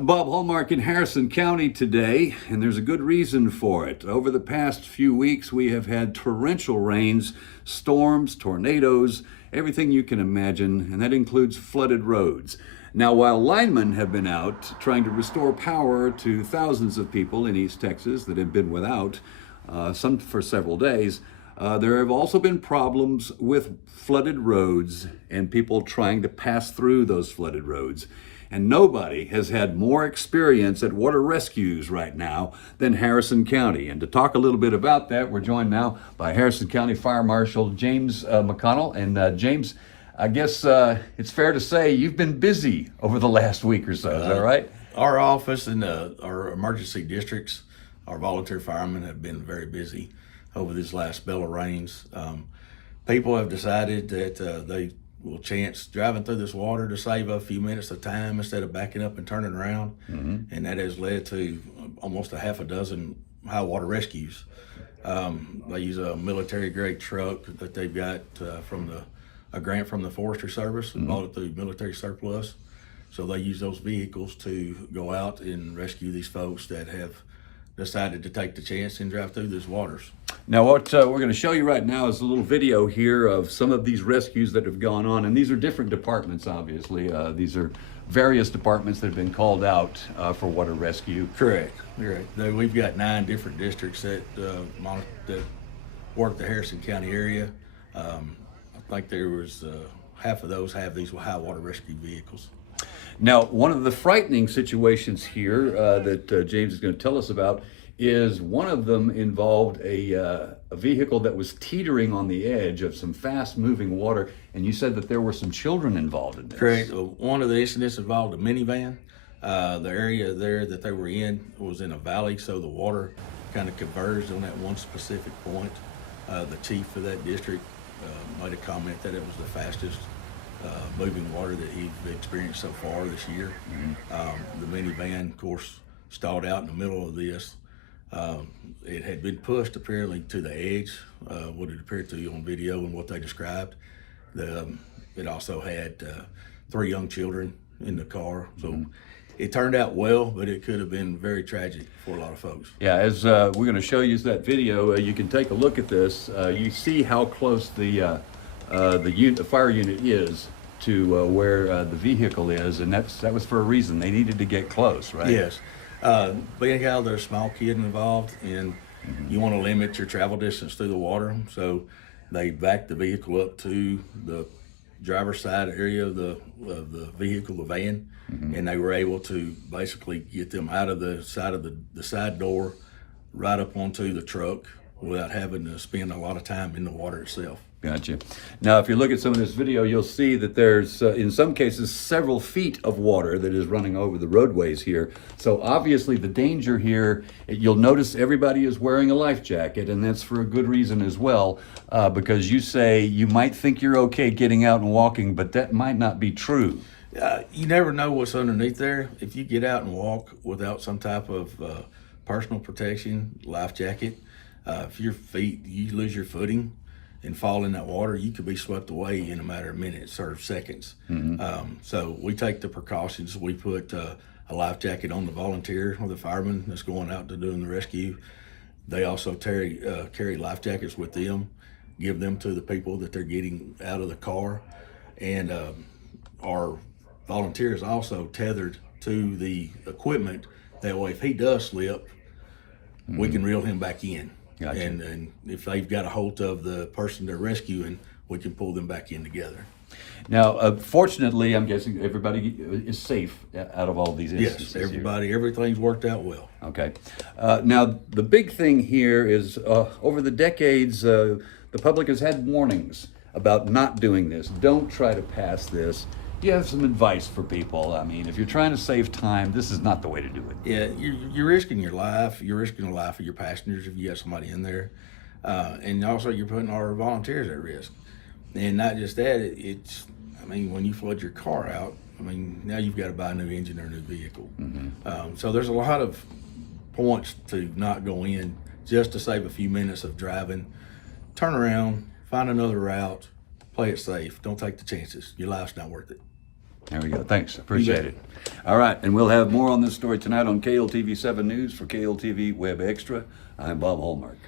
I'm Bob Hallmark in Harrison County today, and there's a good reason for it. Over the past few weeks, we have had torrential rains, storms, tornadoes, everything you can imagine, and that includes flooded roads. Now, while linemen have been out trying to restore power to thousands of people in East Texas that have been without, some for several days, there have also been problems with flooded roads and people trying to pass through those flooded roads. And nobody has had more experience at water rescues right now than Harrison County. And to talk a little bit about that, we're joined now by Harrison County Fire Marshal James McConnell. And James, I guess it's fair to say you've been busy over the last week or so. Is that right? Our office and our emergency districts, our volunteer firemen have been very busy over this last spell of rains. People have decided that they will chance driving through this water to save a few minutes of time instead of backing up and turning around. And that has led to almost a half a dozen high water rescues. They use a military grade truck that they've got from a grant from the Forestry Service and bought it through military surplus. So they use those vehicles to go out and rescue these folks that have decided to take the chance and drive through these waters. Now, what we're going to show you right now is a little video here of some of these rescues that have gone on, and these are different departments, obviously. These are various departments that have been called out for water rescue. Correct. We've got 9 different districts that work the Harrison County area. I think there was half of those have these high water rescue vehicles. Now, one of the frightening situations here that James is going to tell us about is one of them involved a vehicle that was teetering on the edge of some fast-moving water, and you said that there were some children involved in this. Correct. One of the incidents involved a minivan. The area there that they were in was in a valley, so the water kind of converged on that one specific point. The chief of that district made a comment that it was the fastest moving water that he's experienced so far this year. The minivan, of course, stalled out in the middle of this. It had been pushed apparently to the edge, what it appeared to on video and what they described. It also had 3 young children in the car. So it turned out well, but it could have been very tragic for a lot of folks. Yeah, as we're going to show you that video, you can take a look at this. You see how close the fire unit is to where the vehicle is, and that was for a reason. They needed to get close, right? Yes. Being how there's a small kid involved, and you want to limit your travel distance through the water, so they backed the vehicle up to the driver's side area of the vehicle, the van, and they were able to basically get them out of the side door, right up onto the truck without having to spend a lot of time in the water itself. Gotcha. Now, if you look at some of this video, you'll see that there's, in some cases, several feet of water that is running over the roadways here. So obviously the danger here, you'll notice everybody is wearing a life jacket, and that's for a good reason as well, because you say you might think you're okay getting out and walking, but that might not be true. You never know what's underneath there. If you get out and walk without some type of personal protection, life jacket, if you lose your footing and fall in that water, you could be swept away in a matter of minutes or seconds. So we take the precautions. We put a life jacket on the volunteer or the fireman that's going out to doing the rescue. They also carry life jackets with them, give them to the people that they're getting out of the car. And our volunteers also tethered to the equipment. That way, if he does slip, we can reel him back in. Gotcha. And if they've got a hold of the person they're rescuing, we can pull them back in together. Now, fortunately, I'm guessing everybody is safe out of all these instances. Yes, everything's worked out well. Okay. Now, the big thing here is over the decades, the public has had warnings about not doing this. Don't try to pass this. You have some advice for people. I mean, if you're trying to save time, this is not the way to do it. Yeah, you're risking your life. You're risking the life of your passengers if you have somebody in there. And also you're putting our volunteers at risk. And not just that, when you flood your car out, now you've got to buy a new engine or a new vehicle. So there's a lot of points to not go in just to save a few minutes of driving. Turn around, find another route, play it safe. Don't take the chances. Your life's not worth it. There we go. Thanks. Appreciate it. All right, and we'll have more on this story tonight on KLTV 7 News. For KLTV Web Extra, I'm Bob Hallmark.